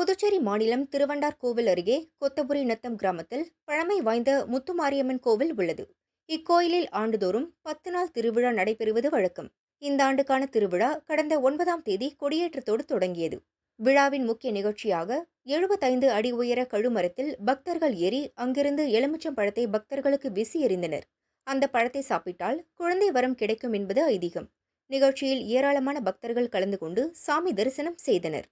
புதுச்சேரி மாநிலம் திருவண்டார்கோவில் அருகே கொத்தபுரி நத்தம் கிராமத்தில் பழமை வாய்ந்த முத்துமாரியம்மன் கோவில் உள்ளது. இக்கோயிலில் ஆண்டுதோறும் 10 நாள் திருவிழா நடைபெறுவது வழக்கம். இந்த ஆண்டுக்கான திருவிழா கடந்த 9ஆம் தேதி கொடியேற்றத்தோடு தொடங்கியது. விழாவின் முக்கிய நிகழ்ச்சியாக 75 அடி உயர கழுமரத்தில் பக்தர்கள் ஏறி அங்கிருந்து எலுமிச்சம் பழத்தை பக்தர்களுக்கு வீசி எறிந்தனர். அந்த பழத்தை சாப்பிட்டால் குழந்தை வரம் கிடைக்கும் என்பது ஐதீகம். நிகழ்ச்சியில் ஏராளமான பக்தர்கள் கலந்து கொண்டு சாமி தரிசனம் செய்தனர்.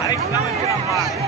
அரைக்கலாம் வைக்கிறோம்மா.